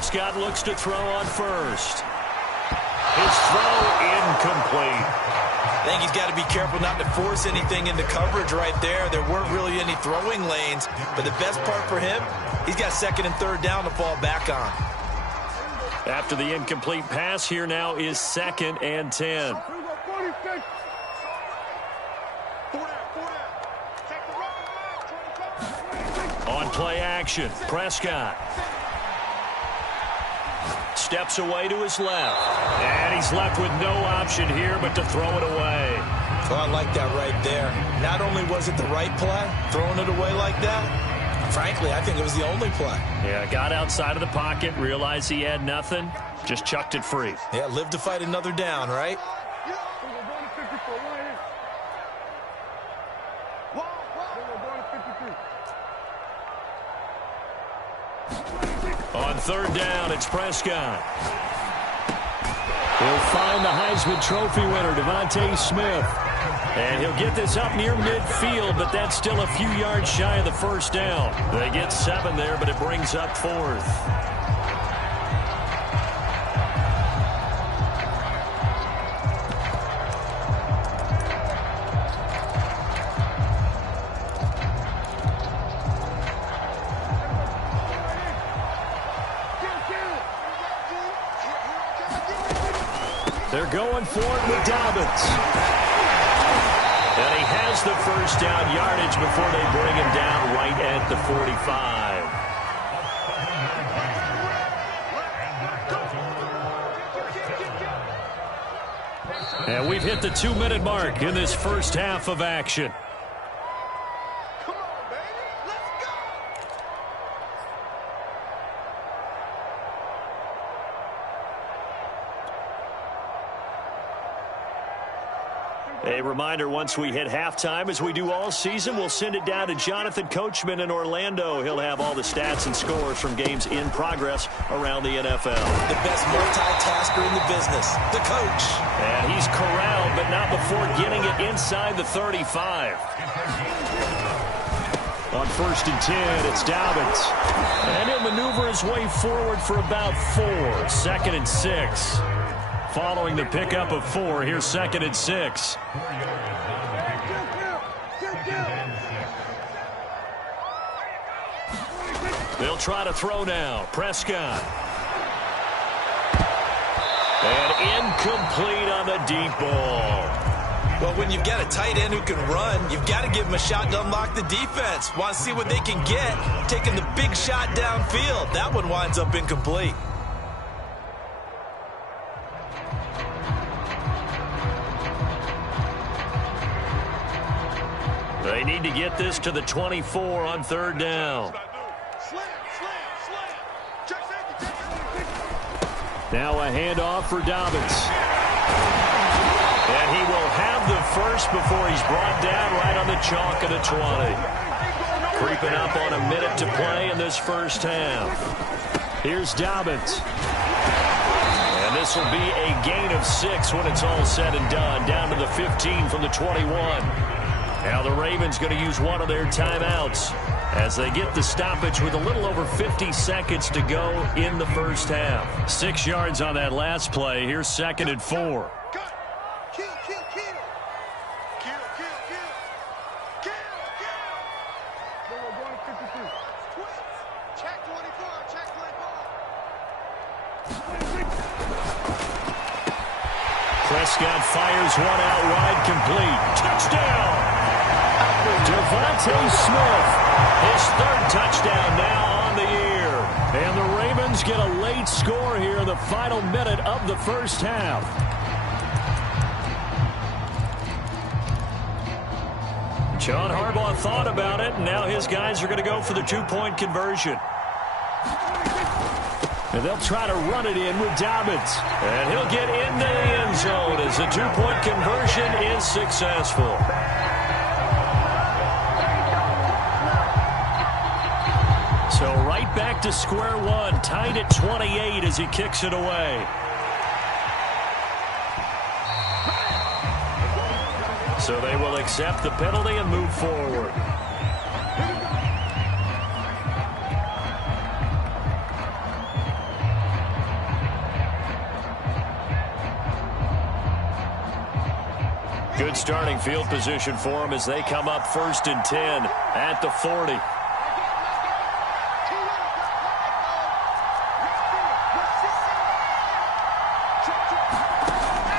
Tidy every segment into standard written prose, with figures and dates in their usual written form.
Prescott looks to throw on first. His throw incomplete. I think he's got to be careful not to force anything into coverage right there. There weren't really any throwing lanes, but the best part for him, he's got second and third down to fall back on. After the incomplete pass, here now is 2nd and 10. On play action, Prescott steps away to his left. And he's left with no option here but to throw it away. Oh, I like that right there. Not only was it the right play, throwing it away like that, frankly, I think it was the only play. Yeah, got outside of the pocket, realized he had nothing, just chucked it free. Yeah, live to fight another down, right? On 3rd down, it's Prescott. He'll find the Heisman Trophy winner, DeVonta Smith. And he'll get this up near midfield, but that's still a few yards shy of the first down. They get 7 there, but it brings up 4th. They're going for it with Dobbins. And he has the first down yardage before they bring him down right at the 45. And we've hit the 2-minute mark in this first half of action. A reminder, once we hit halftime, as we do all season, we'll send it down to Jonathan Coachman in Orlando. He'll have all the stats and scores from games in progress around the NFL. The best multitasker in the business, the coach. And he's corralled, but not before getting it inside the 35. On 1st and 10, it's Dobbins. And he'll maneuver his way forward for about 4. 2nd and 6. Following the pickup of 4, here's 2nd and 6. They'll try to throw now. Prescott. And incomplete on the deep ball. Well, when you've got a tight end who can run, you've got to give him a shot to unlock the defense. Want to see what they can get, taking the big shot downfield. That one winds up incomplete. They need to get this to the 24 on 3rd down. Now a handoff for Dobbins. And he will have the first before he's brought down right on the chalk of the 20. Creeping up on a minute to play in this first half. Here's Dobbins. And this will be a gain of 6 when it's all said and done. Down to the 15 from the 21. Now the Ravens going to use one of their timeouts as they get the stoppage with a little over 50 seconds to go in the first half. 6 yards on that last play. Here's 2nd and 4. Prescott fires one out wide, complete. Touchdown! DeVonta Smith, his 3rd touchdown now on the year. And the Ravens get a late score here in the final minute of the first half. John Harbaugh thought about it, and now his guys are going to go for the 2-point conversion. And they'll try to run it in with Dobbins. And he'll get into the end zone as the 2-point conversion is successful. So right back to square one, tied at 28 as he kicks it away. So they will accept the penalty and move forward. Good starting field position for them as they come up 1st and 10 at the 40.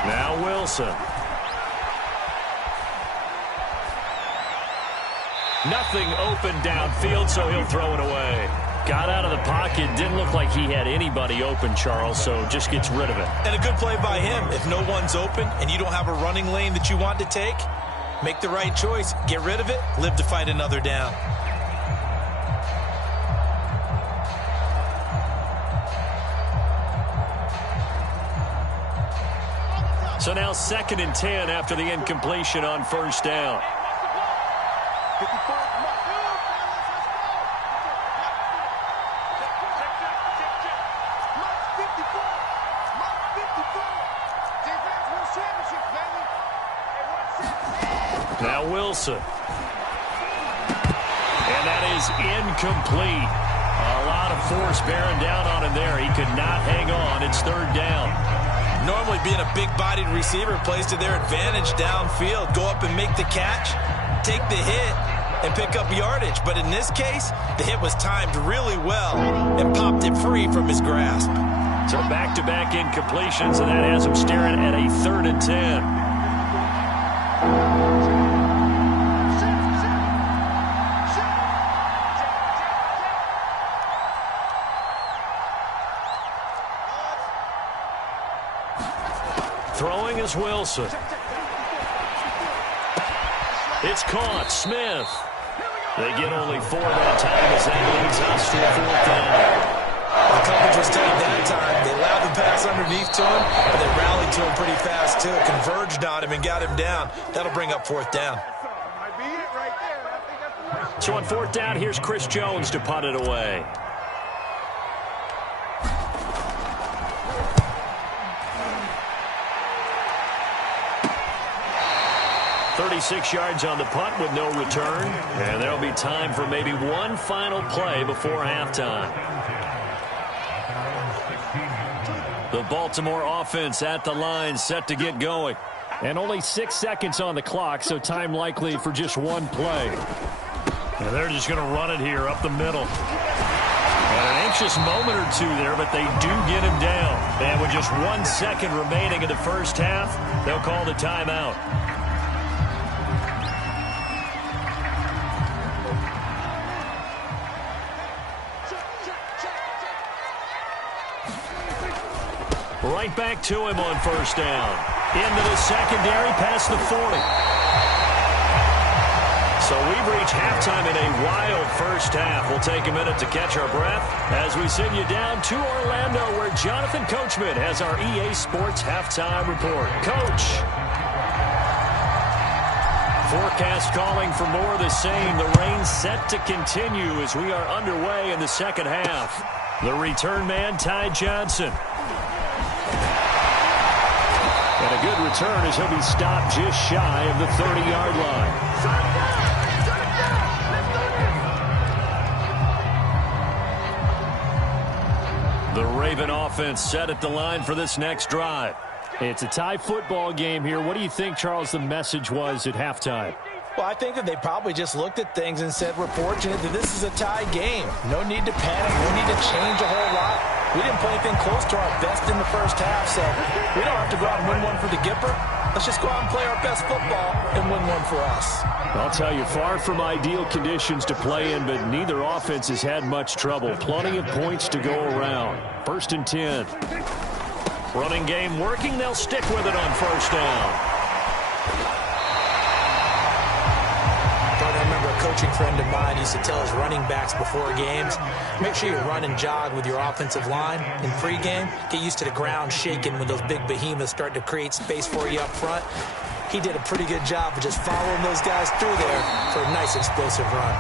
Now Wilson. Nothing open downfield, so he'll throw it away. Got out of the pocket. Didn't look like he had anybody open, Charles, so just gets rid of it. And a good play by him. If no one's open and you don't have a running lane that you want to take, make the right choice. Get rid of it. Live to fight another down. So now 2nd and 10 after the incompletion on 1st down. Now Wilson. And that is incomplete. A lot of force bearing down on him there. He could not hang on. It's 3rd down. Normally being a big-bodied receiver plays to their advantage downfield. Go up and make the catch, take the hit, and pick up yardage. But in this case, the hit was timed really well and popped it free from his grasp. So back-to-back incompletions, and that has him staring at a 3rd and 10. Throwing is Wilson. It's caught. Smith. They get only 4 that time as that leads us to a 4th down. The coverage was tight that time. They allowed the pass underneath to him, but they rallied to him pretty fast, too. Converged on him and got him down. That'll bring up 4th down. So on 4th down, here's Chris Jones to punt it away. 36 yards on the punt with no return. And there'll be time for maybe one final play before halftime. The Baltimore offense at the line, set to get going. And only 6 seconds on the clock, so time likely for just one play. And they're just going to run it here up the middle. And an anxious moment or two there, but they do get him down. And with just 1 second remaining in the first half, they'll call the timeout. Right back to him on 1st down. Into the secondary, past the 40. So we've reached halftime in a wild first half. We'll take a minute to catch our breath as we send you down to Orlando, where Jonathan Coachman has our EA Sports halftime report. Coach. Forecast calling for more of the same. The rain set to continue as we are underway in the second half. The return man, Ty Johnson. And a good return as he'll be stopped just shy of the 30-yard line. The Raven offense set at the line for this next drive. It's a tie football game here. What do you think, Charles, the message was at halftime? Well, I think that they probably just looked at things and said, we're fortunate that this is a tie game. No need to panic. No need to change a whole lot. We didn't play anything close to our best in the first half, so we don't have to go out and win one for the Gipper. Let's just go out and play our best football and win one for us. I'll tell you, far from ideal conditions to play in, but neither offense has had much trouble. Plenty of points to go around. 1st and 10. Running game working. They'll stick with it on 1st down. I remember a coaching friend of mine used to tell his running backs before games, make sure you run and jog with your offensive line in pregame. Get used to the ground shaking when those big behemoths start to create space for you up front. He did a pretty good job of just following those guys through there for a nice explosive run.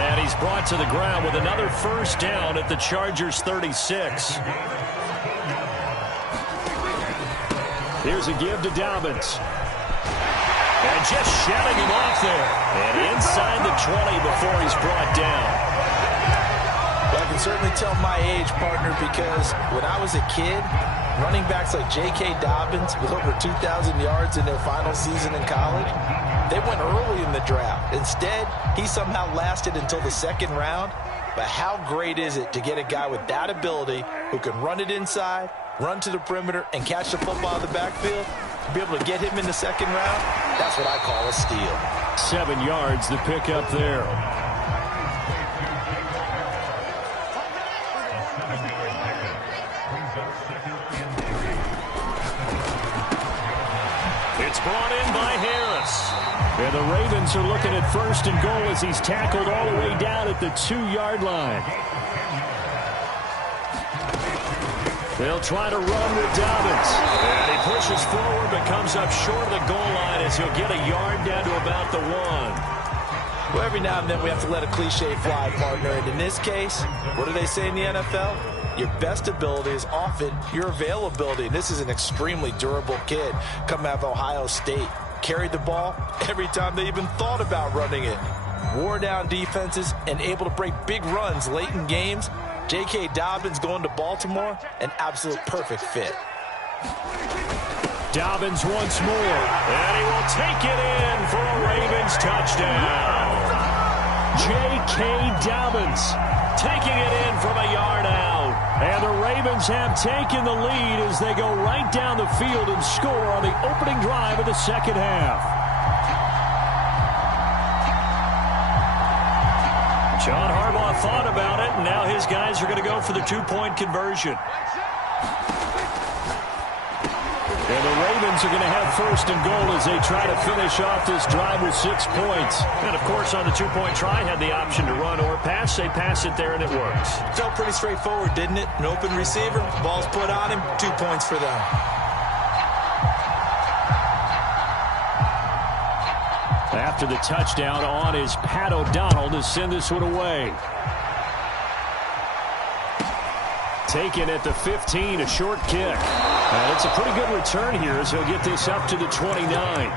And he's brought to the ground with another 1st down at the Chargers 36. Here's a give to Dobbins. And just shouting him off there. And inside the 20 before he's brought down. Well, I can certainly tell my age, partner, because when I was a kid, Running backs like J.K. Dobbins with over 2,000 yards in their final season in college, they went early in the draft. Instead, he somehow lasted until the second round. But how great is it to get a guy with that ability who can run it inside, run to the perimeter, and catch the football in the backfield? To be able to get him in the second round, that's what I call a steal. 7 yards, the pickup there. It's brought in by Harris. And the Ravens are looking at 1st and goal as he's tackled all the way down at the 2-yard line. They'll try to run with Dobbins. And he pushes forward but comes up short of the goal line as he'll get a yard down to about the 1. Well, every now and then we have to let a cliche fly, partner. And in this case, what do they say in the NFL? Your best ability is often your availability. This is an extremely durable kid coming out of Ohio State. Carried the ball every time they even thought about running it. Wore down defenses and able to break big runs late in games. J.K. Dobbins going to Baltimore, an absolute perfect fit. Dobbins once more, and he will take it in for a Ravens touchdown. J.K. Dobbins taking it in from a yard out. And the Ravens have taken the lead as they go right down the field and score on the opening drive of the second half. John Harbaugh thought about it, and now his guys are going to go for the 2-point conversion. And the Ravens are going to have 1st and goal as they try to finish off this drive with 6 points. And, of course, on the 2-point try, had the option to run or pass. They pass it there, and it works. Felt pretty straightforward, didn't it? An open receiver, ball's put on him, 2 points for them. After the touchdown on is Pat O'Donnell to send this one away. Taken at the 15, a short kick. And it's a pretty good return here as he'll get this up to the 29.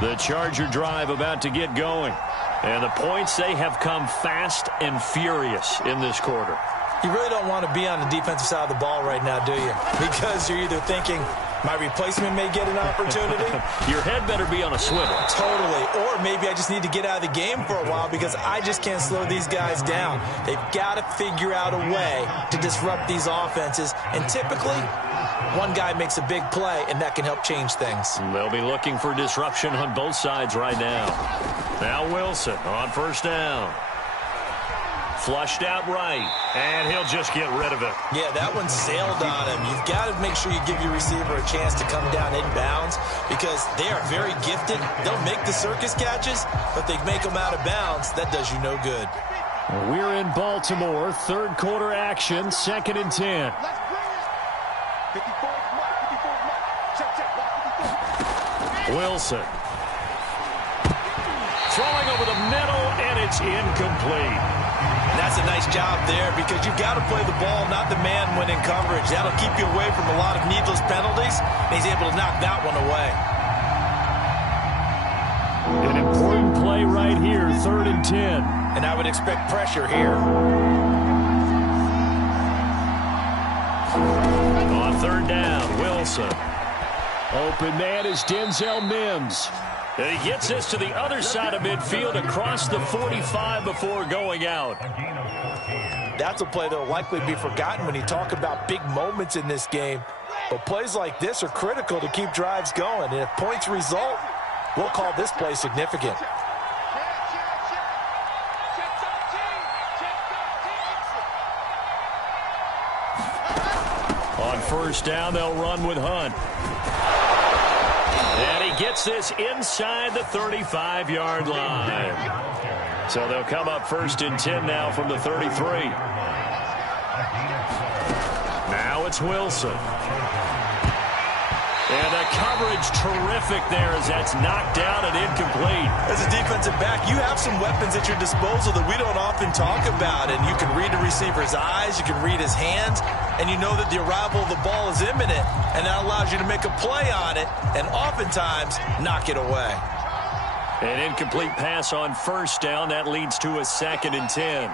The Charger drive about to get going. And the points, they have come fast and furious in this quarter. You really don't want to be on the defensive side of the ball right now, do you? Because you're either thinking, my replacement may get an opportunity. Your head better be on a swivel. Totally. Or maybe I just need to get out of the game for a while because I just can't slow these guys down. They've got to figure out a way to disrupt these offenses. And typically, one guy makes a big play, and that can help change things. They'll be looking for disruption on both sides right now. Now Wilson on 1st down. Flushed out right, and he'll just get rid of it. Yeah, that one sailed on him. You've got to make sure you give your receiver a chance to come down inbounds because they are very gifted. They'll make the circus catches, but they make them out of bounds. That does you no good. We're in Baltimore, 3rd quarter action, 2nd and 10. Wilson. Throwing over the middle, and it's incomplete. That's a nice job there because you've got to play the ball, not the man when in coverage. That'll keep you away from a lot of needless penalties, and he's able to knock that one away. An important play right here, 3rd and 10. And I would expect pressure here. On 3rd down, Wilson. Open man is Denzel Mims. And he gets this to the other side of midfield across the 45 before going out. That's a play that will likely be forgotten when you talk about big moments in this game. But plays like this are critical to keep drives going. And if points result, we'll call this play significant. On 1st down, they'll run with Hunt. And he gets this inside the 35-yard line. So they'll come up 1st and 10 now from the 33. Now it's Wilson. And the coverage terrific there as that's knocked down and incomplete. As a defensive back, you have some weapons at your disposal that we don't often talk about. And you can read the receiver's eyes, you can read his hands, and you know that the arrival of the ball is imminent. And that allows you to make a play on it and oftentimes knock it away. An incomplete pass on first down. That leads to a 2nd and 10.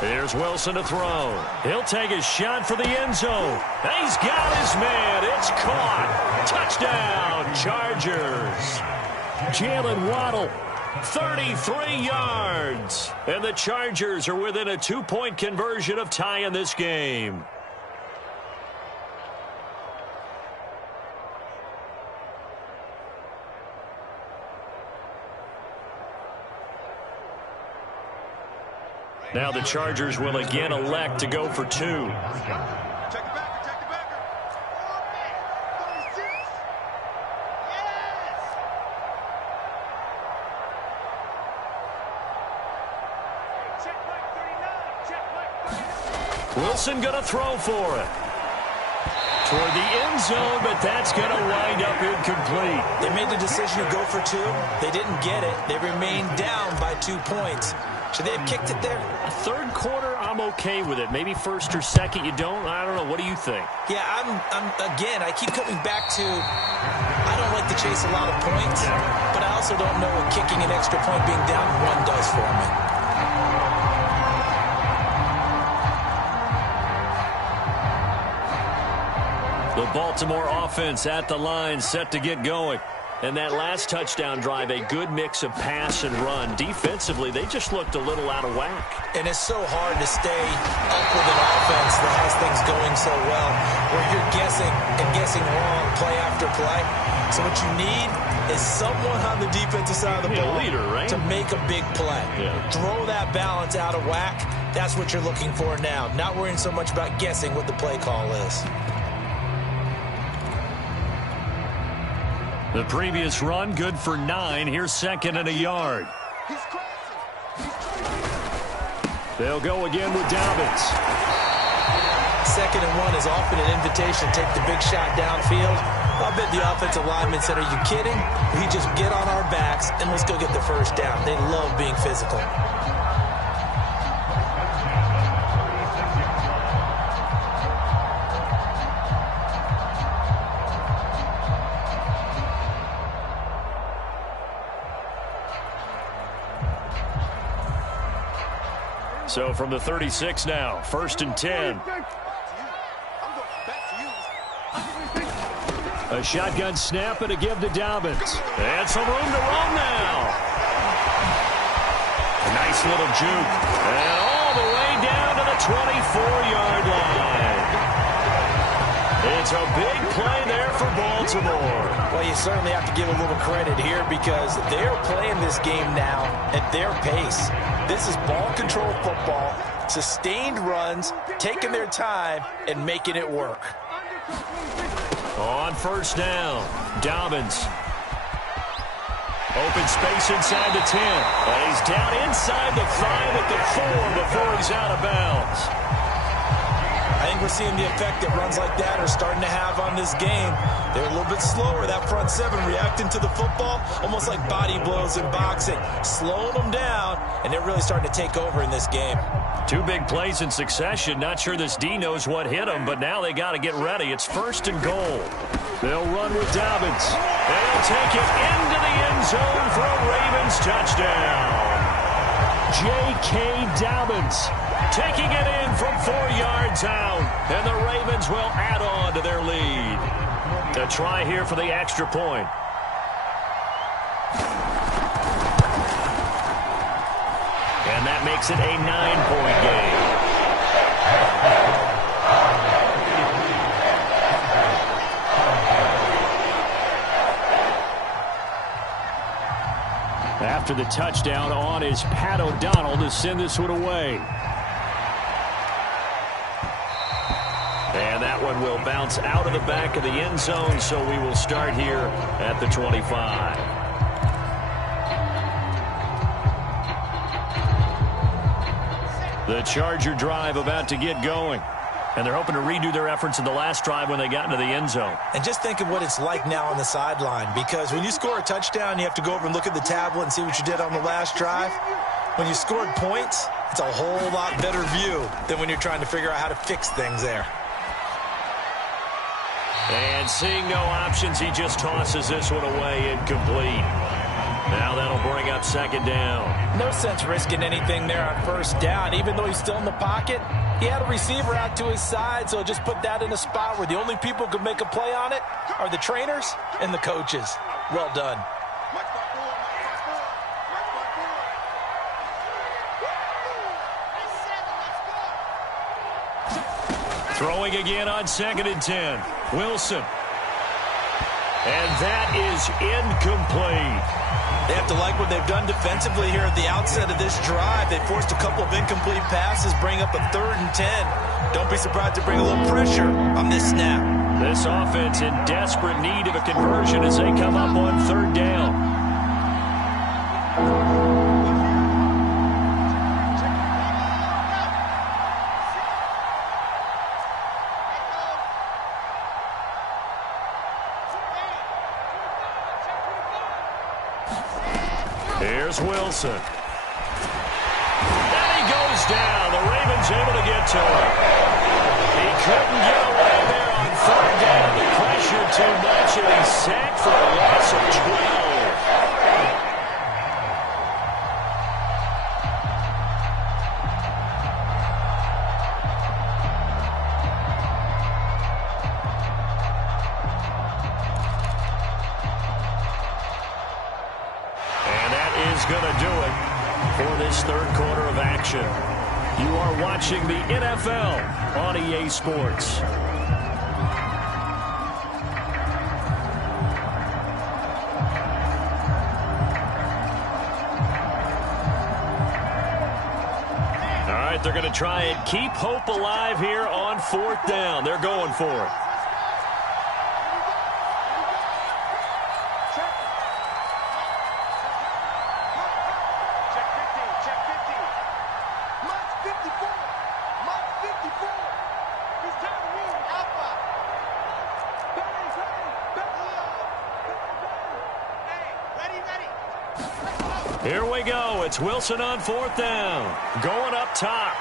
Here's Wilson to throw. He'll take a shot for the end zone. He's got his man. It's caught. Touchdown, Chargers. Jalen Waddle, 33 yards. And the Chargers are within a 2-point conversion of tying this game. Now the Chargers will again elect to go for 2. Wilson going to throw for it. Toward the end zone, but that's going to wind up incomplete. They made the decision to go for 2. They didn't get it. They remained down by 2 points. Should they have kicked it there? A third quarter, I'm okay with it. Maybe first or second, you don't. I don't know. What do you think? Yeah, again, I keep coming back to I don't like to chase a lot of points, but I also don't know what kicking an extra point being down 1 does for me. The Baltimore offense at the line, set to get going. And that last touchdown drive, a good mix of pass and run. Defensively, they just looked a little out of whack. And it's so hard to stay up with an offense that has things going so well, where you're guessing and guessing wrong play after play. So what you need is someone on the defensive side of the ball leader, right? to make a big play. Yeah. Throw that balance out of whack. That's what you're looking for now. Not worrying so much about guessing what the play call is. The previous run, good for 9. Here's 2nd and a yard. They'll go again with Dobbins. 2nd and 1 is often an invitation to take the big shot downfield. I bet the offensive lineman said, are you kidding? We just get on our backs and let's go get the first down. They love being physical. So from the 36 now, 1st and 10. A shotgun snap and a give to Dobbins. And some room to run now. A nice little juke. And all the way down to the 24-yard line. It's a big play there for Baltimore. Well, you certainly have to give a little credit here because they're playing this game now at their pace. This is ball control football, sustained runs, taking their time, and making it work. On first down, Dobbins. Open space inside the 10. And he's down inside the 5 at the 4 before he's out of bounds. I think we're seeing the effect that runs like that are starting to have on this game. They're a little bit slower, that front 7 reacting to the football, almost like body blows in boxing, slowing them down, and they're really starting to take over in this game. 2 big plays in succession. Not sure this D knows what hit them, but now they got to get ready. It's 1st and goal. They'll run with Dobbins. And he'll take it into the end zone for a Ravens touchdown. J.K. Dobbins taking it in from 4 yards out, and the Ravens will add on to their lead. A try here for the extra point. And that makes it a 9-point game. After the touchdown, on is Pat O'Donnell to send this one away. And that one will bounce out of the back of the end zone, so we will start here at the 25. The Charger drive about to get going. And they're hoping to redo their efforts in the last drive when they got into the end zone. And just think of what it's like now on the sideline, because when you score a touchdown, you have to go over and look at the tablet and see what you did on the last drive. When you scored points, it's a whole lot better view than when you're trying to figure out how to fix things there. And seeing no options, he just tosses this one away incomplete. Now that'll bring up second down. No sense risking anything there on first down. Even though he's still in the pocket, he had a receiver out to his side, so just put that in a spot where the only people who could make a play on it are the trainers and the coaches. Well done. Throwing again on 2nd and 10. Wilson. And that is incomplete. They have to like what they've done defensively here at the outset of this drive. They forced a couple of incomplete passes, bring up a 3rd and 10. Don't be surprised to bring a little pressure on this snap. This offense in desperate need of a conversion as they come up on 3rd down. Here's Wilson. And he goes down. The Ravens able to get to him. He couldn't get away there on 3rd down. The pressure too much, and he's sacked for a loss of 12. Going to do it for this 3rd quarter of action. You are watching the NFL on EA Sports. All right, they're going to try and keep hope alive here on 4th down. They're going for it. Here we go. It's Wilson on 4th down. Going up top.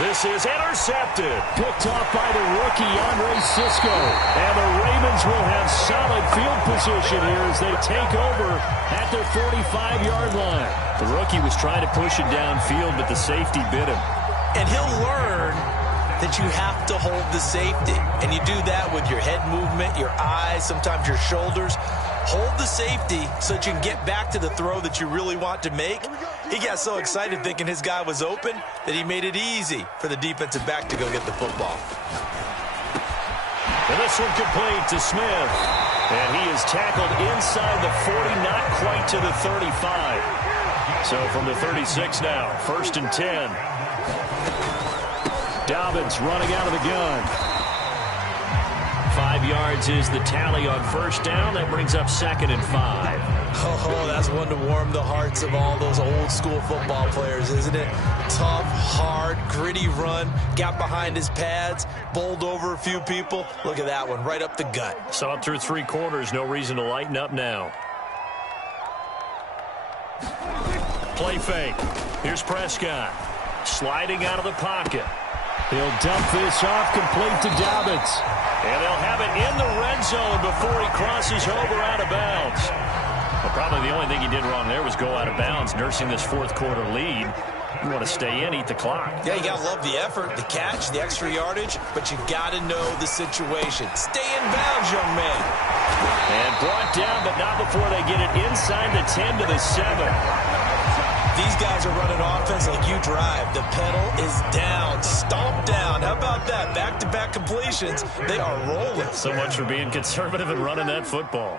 This is intercepted. Picked off by the rookie, Andre Cisco. And the Ravens will have solid field position here as they take over at their 45-yard line. The rookie was trying to push it downfield, but the safety bit him. And he'll learn that you have to hold the safety. And you do that with your head movement, your eyes, sometimes your shoulders. Hold the safety so that you can get back to the throw that you really want to make. He got so excited thinking his guy was open that he made it easy for the defensive back to go get the football. And this one complete to Smith. And he is tackled inside the 40, not quite to the 35. So from the 36 now, 1st and 10. Dobbins running out of the gun. 5 yards is the tally on 1st down. That brings up 2nd and 5. Oh, that's one to warm the hearts of all those old school football players, isn't it? Tough, hard, gritty run. Got behind his pads, bowled over a few people. Look at that one, right up the gut. Saw it through 3 quarters. No reason to lighten up now. Play fake. Here's Prescott. Sliding out of the pocket. He'll dump this off complete to Dobbins. And they'll have it in the red zone before he crosses over out of bounds. Well, probably the only thing he did wrong there was go out of bounds, nursing this 4th quarter lead. You want to stay in, eat the clock. Yeah, you got to love the effort, the catch, the extra yardage, but you got to know the situation. Stay in bounds, young man. And brought down, but not before they get it inside the 10 to the 7. These guys are running offense like you drive. The pedal is down, stomp down. How about that? Back-to-back completions. They are rolling. So much for being conservative and running that football.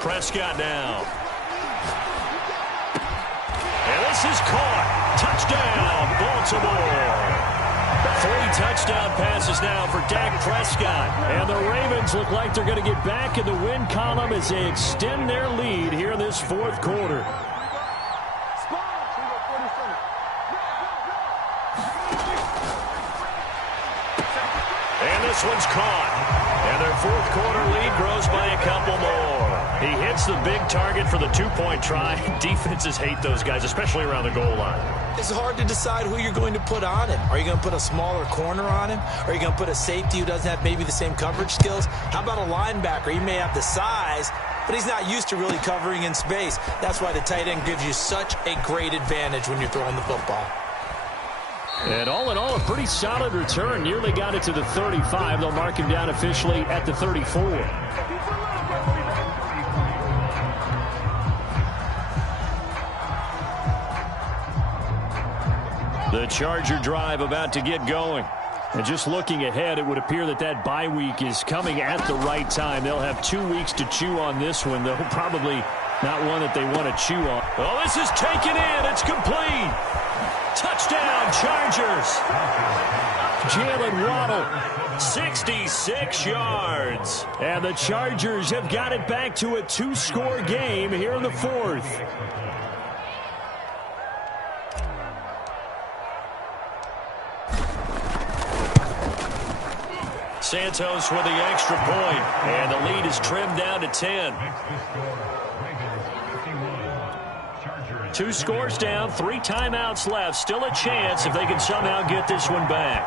Prescott now. And this is caught. Touchdown, Baltimore. 3 touchdown passes now for Dak Prescott. And the Ravens look like they're going to get back in the win column as they extend their lead here in this 4th quarter. And this one's caught. And And their fourth quarter lead grows by a couple more. He hits the big target for the two-point try. Defenses hate those guys, especially around the goal line. It's hard to decide who you're going to put on him. Are you going to put a smaller corner on him? Are you going to put a safety who doesn't have maybe the same coverage skills? How about a linebacker? He may have the size, but he's not used to really covering in space. That's why the tight end gives you such a great advantage when you're throwing the football. And all in all, a pretty solid return. Nearly got it to the 35. They'll mark him down officially at the 34. The Charger drive about to get going. And just looking ahead, it would appear that that bye week is coming at the right time. They'll have 2 weeks to chew on this one, though probably not one that they want to chew on. Oh, this is taken in. It's complete. Touchdown, Chargers. Jalen Waddle, 66 yards. And the Chargers have got it back to a 2-score game here in the fourth. Santos with the extra point, and the lead is trimmed down to 10. 2 scores down, 3 timeouts left. Still a chance if they can somehow get this one back.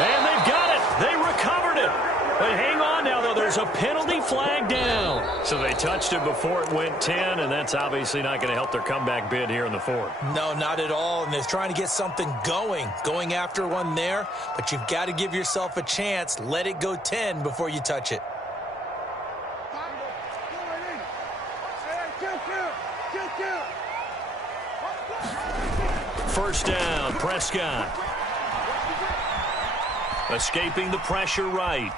And they've got it. They recovered it. But hang on now, though. There's a penalty flag down. So they touched it before it went 10, and that's obviously not going to help their comeback bid here in the fourth. No, not at all. And they're trying to get something going after one there. But you've got to give yourself a chance. Let it go 10 before you touch it. First down, Prescott. Escaping the pressure right.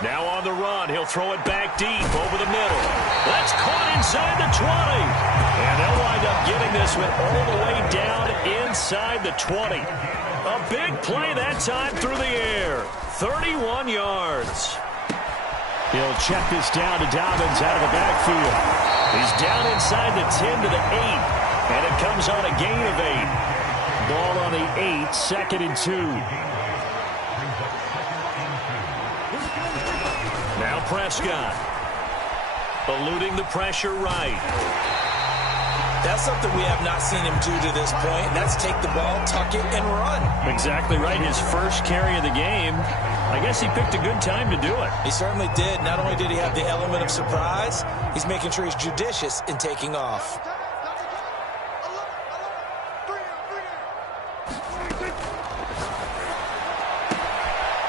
Now on the run, he'll throw it back deep over the middle. That's caught inside the 20. And they'll wind up getting this one all the way down inside the 20. A big play that time through the air. 31 yards. He'll check this down to Dobbins out of the backfield. He's down inside the 10 to the 8. And it comes on a gain of 8. Ball on the 8, 2nd and 2. Now Prescott. Eluding the pressure right. That's something we have not seen him do to this point. And that's take the ball, tuck it, and run. Exactly right. His first carry of the game. I guess he picked a good time to do it. He certainly did. Not only did he have the element of surprise, he's making sure he's judicious in taking off.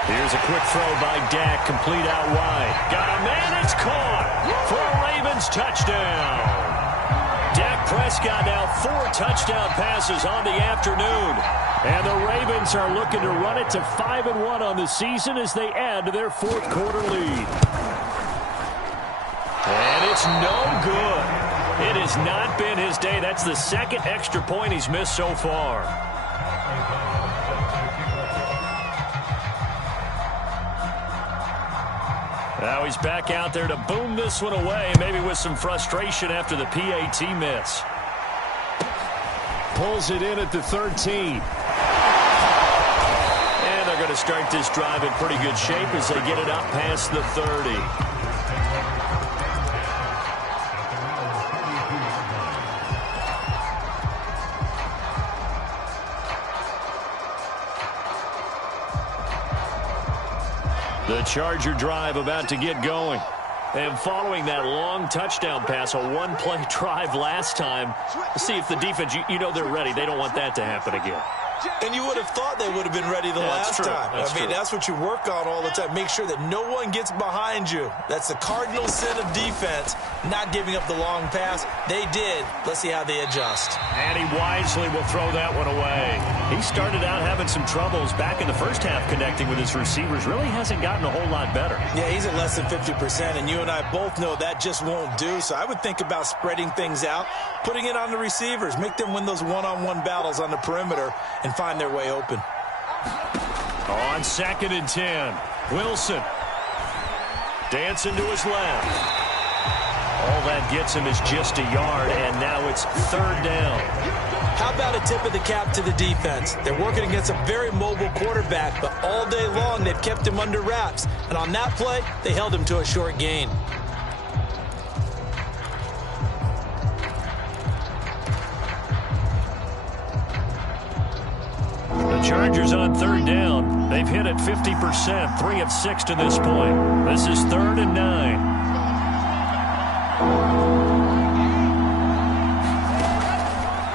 Here's a quick throw by Dak, complete out wide. Got a man, it's caught for a Ravens touchdown. Dak Prescott now 4 touchdown passes on the afternoon. And the Ravens are looking to run it to 5-1 on the season as they add to their fourth quarter lead. And it's no good. It has not been his day. That's the 2nd extra point he's missed so far. Now he's back out there to boom this one away, maybe with some frustration after the PAT miss. Pulls it in at the 13. And they're going to start this drive in pretty good shape as they get it up past the 30. The Charger drive about to get going. And following that long touchdown pass, a one-play drive last time, see if the defense, you know they're ready. They don't want that to happen again. And you would have thought they would have been ready the last time. That's what you work on all the time. Make sure that no one gets behind you. That's the cardinal sin of defense, not giving up the long pass. They did. Let's see how they adjust. And he wisely will throw that one away. He started out having some troubles back in the first half connecting with his receivers. Really hasn't gotten a whole lot better. Yeah, he's at less than 50%, and you and I both know that just won't do. So I would think about spreading things out, putting it on the receivers, make them win those one-on-one battles on the perimeter, and find their way open. On 2nd and 10, Wilson dancing to his left. All that gets him is just a yard, and now it's 3rd down. How about a tip of the cap to the defense? They're working against a very mobile quarterback, but all day long they've kept him under wraps. And on that play, they held him to a short gain. The Chargers on third down. They've hit it 50%, 3 of 6 to this point. This is 3rd and 9.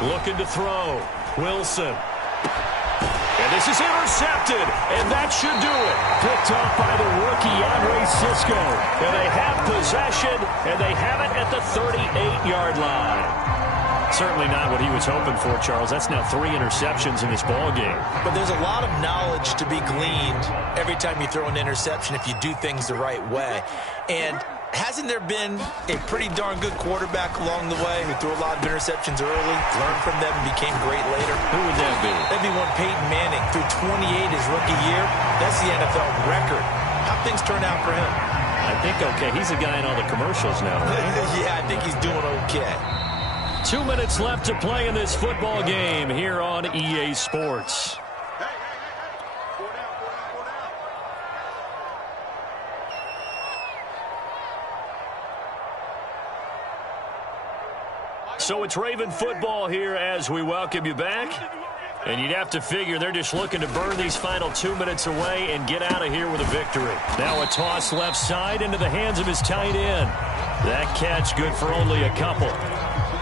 Looking to throw. Wilson. And this is intercepted. And that should do it. Picked off by the rookie, Andre Cisco. And they have possession, and they have it at the 38-yard line. Certainly not what he was hoping for, Charles. That's now 3 interceptions in this ball game. But there's a lot of knowledge to be gleaned every time you throw an interception if you do things the right way. And hasn't there been a pretty darn good quarterback along the way who threw a lot of interceptions early, learned from them, and became great later? Who would that be? That'd be one Peyton Manning. Threw 28 his rookie year. That's the NFL record. How things turn out for him? I think okay. He's a guy in all the commercials now. Right? Yeah, I think he's doing okay. 2 minutes left to play in this football game here on EA Sports. So it's Raven football here as we welcome you back. And you'd have to figure they're just looking to burn these final 2 minutes away and get out of here with a victory. Now a toss left side into the hands of his tight end. That catch good for only a couple.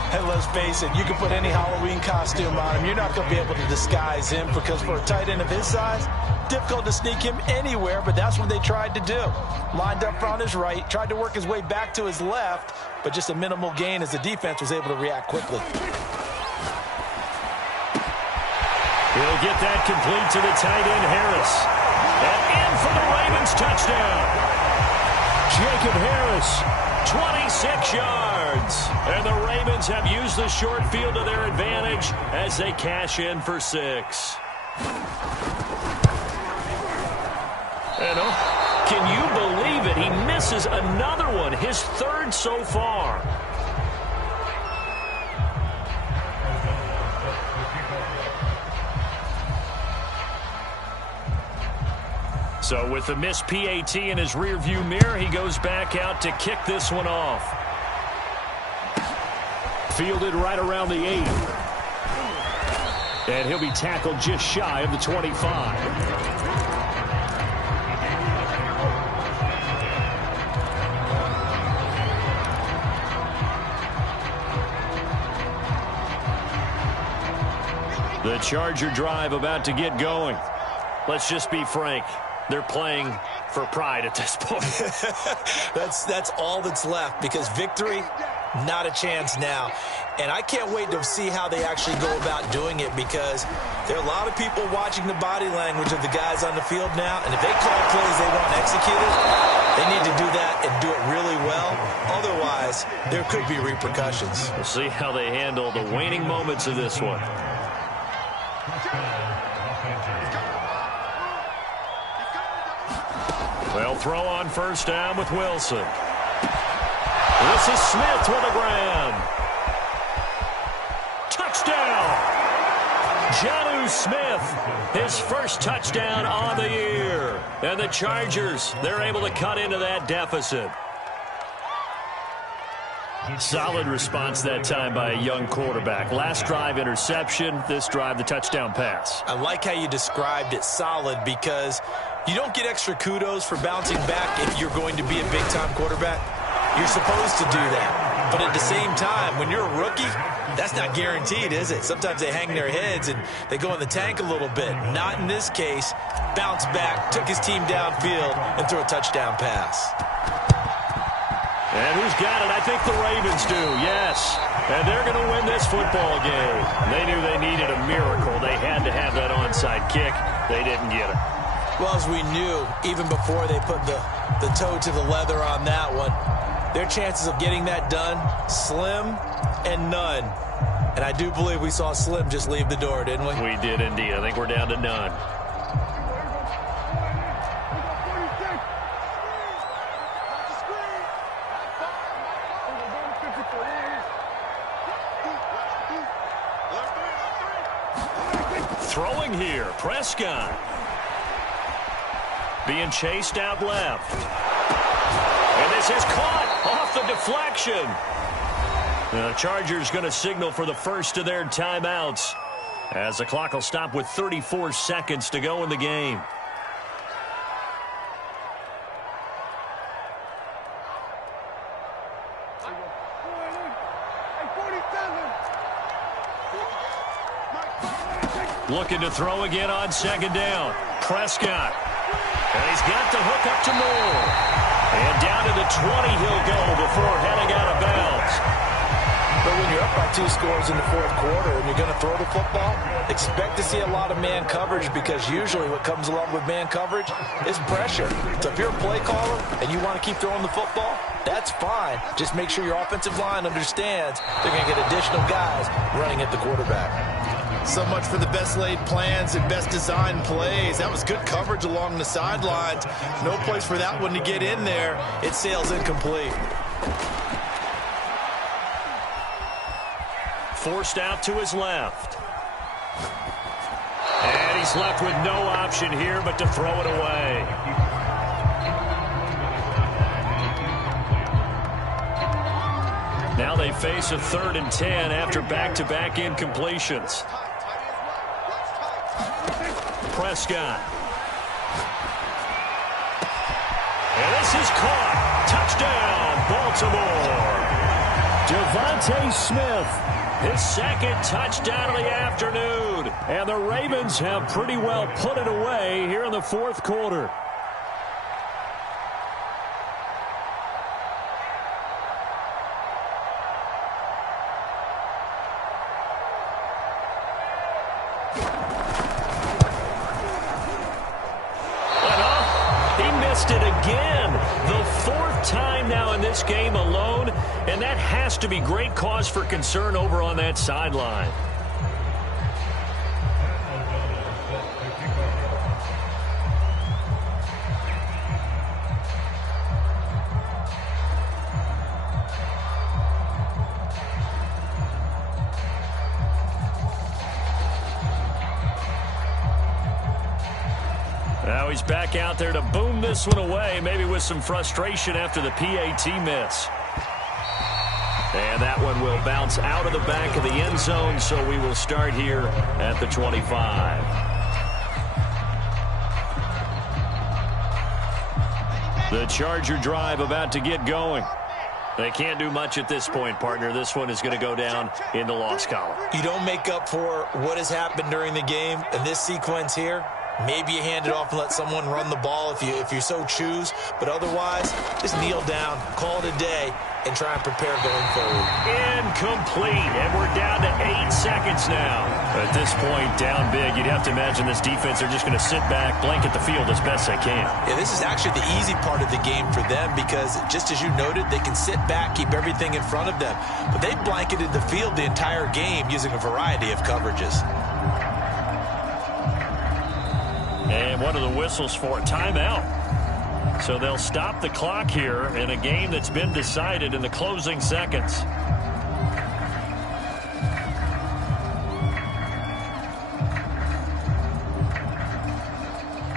Hey, let's face it, you can put any Halloween costume on him. You're not going to be able to disguise him because for a tight end of his size, difficult to sneak him anywhere, but that's what they tried to do. Lined up on his right, tried to work his way back to his left, but just a minimal gain as the defense was able to react quickly. He'll get that complete to the tight end, Harris. And in for the Ravens touchdown. Jacob Harris, 26 yards. And the Ravens have used the short field to their advantage as they cash in for 6. And can you believe it? He misses another one, his 3rd so far. So with the missed PAT in his rearview mirror, he goes back out to kick this one off. Fielded right around the 8. And he'll be tackled just shy of the 25. The Charger drive about to get going. Let's just be frank. They're playing for pride at this point. That's all that's left because victory, not a chance now. And I can't wait to see how they actually go about doing it because there are a lot of people watching the body language of the guys on the field now. And if they call plays they want executed, they need to do that and do it really well. Otherwise, there could be repercussions. We'll see how they handle the waning moments of this one. They'll throw on first down with Wilson. This is Smith with the ground. Touchdown! Jonnu Smith, his first touchdown on the year. And the Chargers, they're able to cut into that deficit. Solid response that time by a young quarterback. Last drive, interception. This drive, the touchdown pass. I like how you described it solid because you don't get extra kudos for bouncing back if you're going to be a big-time quarterback. You're supposed to do that. But at the same time, when you're a rookie, that's not guaranteed, is it? Sometimes they hang their heads and they go in the tank a little bit. Not in this case. Bounced back, took his team downfield, and threw a touchdown pass. And who's got it? I think the Ravens do, yes. And they're going to win this football game. They knew they needed a miracle. They had to have that onside kick. They didn't get it. Well, as we knew, even before they put the toe to the leather on that one, their chances of getting that done, slim and none. And I do believe we saw Slim just leave the door, didn't we? We did indeed. I think we're down to none. throwing here. Prescott. Being chased out left. And this is caught off the deflection. The Chargers going to signal for the first of their timeouts, as the clock will stop with 34 seconds to go in the game. Looking to throw again on second down. Prescott. And he's got the hook up to Moore. And down to the 20 he'll go before heading out of bounds. But when you're up by 2 scores in the fourth quarter and you're going to throw the football, expect to see a lot of man coverage, because usually what comes along with man coverage is pressure. So if you're a play caller and you want to keep throwing the football, that's fine. Just make sure your offensive line understands they're going to get additional guys running at the quarterback. So much for the best laid plans and best designed plays. That was good coverage along the sidelines. No place for that one to get in there. It sails incomplete. Forced out to his left. And he's left with no option here but to throw it away. Now they face a 3rd and 10 after back-to-back incompletions. Prescott. And this is caught. Touchdown, Baltimore. Devontae Smith, his second touchdown of the afternoon. And the Ravens have pretty well put it away here in the fourth quarter. It again, the 4th time now in this game alone, and that has to be great cause for concern over on that sideline. Now he's back out there to boom this one away, maybe with some frustration after the PAT miss. And that one will bounce out of the back of the end zone, so we will start here at the 25. The Charger drive about to get going. They can't do much at this point, partner. This one is going to go down in the loss column. You don't make up for what has happened during the game in this sequence here. Maybe you hand it off and let someone run the ball if you so choose. But otherwise, just kneel down, call it a day, and try and prepare going forward. Incomplete, and we're down to 8 seconds now. At this point, down big, you'd have to imagine this defense are just going to sit back, blanket the field as best they can. Yeah, this is actually the easy part of the game for them, because just as you noted, they can sit back, keep everything in front of them. But they blanketed the field the entire game using a variety of coverages. And one of the whistles for a timeout. So they'll stop the clock here in a game that's been decided in the closing seconds.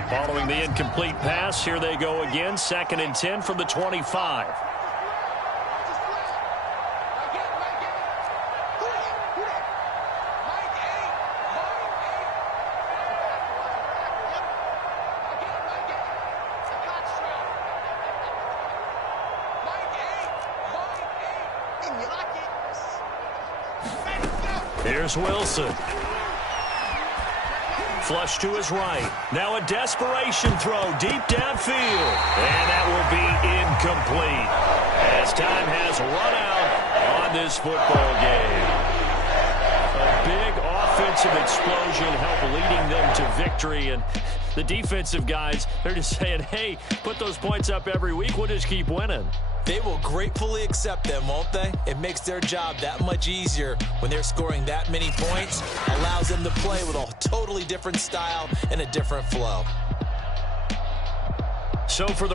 Following the incomplete pass, here they go again. 2nd and 10 from the 25. Here's Wilson. Flush to his right. Now a desperation throw deep downfield. And that will be incomplete, as time has run out on this football game. A big offensive explosion helped leading them to victory. And the defensive guys, they're just saying, hey, put those points up every week. We'll just keep winning. They will gratefully accept them, won't they? It makes their job that much easier when they're scoring that many points. Allows them to play with a totally different style and a different flow. So for the